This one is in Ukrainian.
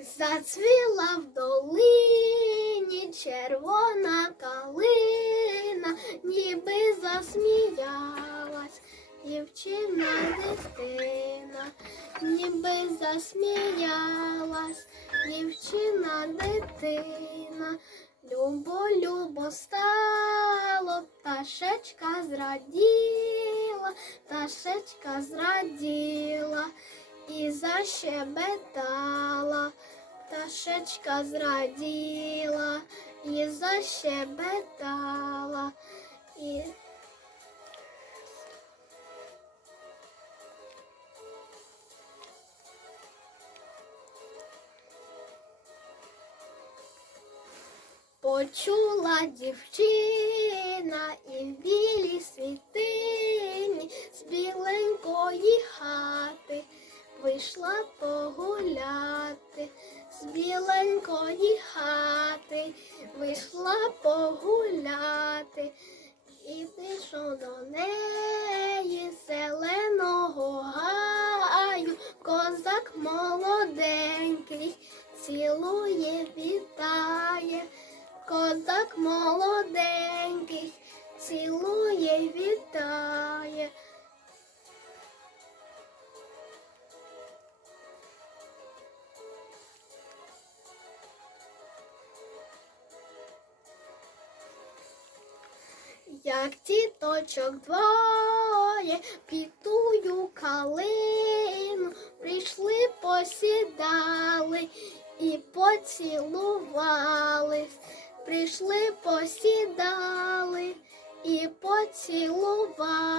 Зацвіла в долині червона калина, ніби засміялась дівчина дитина, ніби засміялась дівчина дитина. Любо, любо стало, пташечка зраділа, пташечка зраділа і защебетала, пташечка зраділа і защебетала. І... Почула дівчина і в білій світині з біленької хати вийшла погуляти, з біленької хати вийшла погуляти, і прийшов до неї зеленого гаю, козак молоденький, цілує, вітає. Козак молоденький, цілує, вітає. як тіточок двоє, пітую калину, прийшли, посідали і поцілувались, прийшли, посідали і поцілували.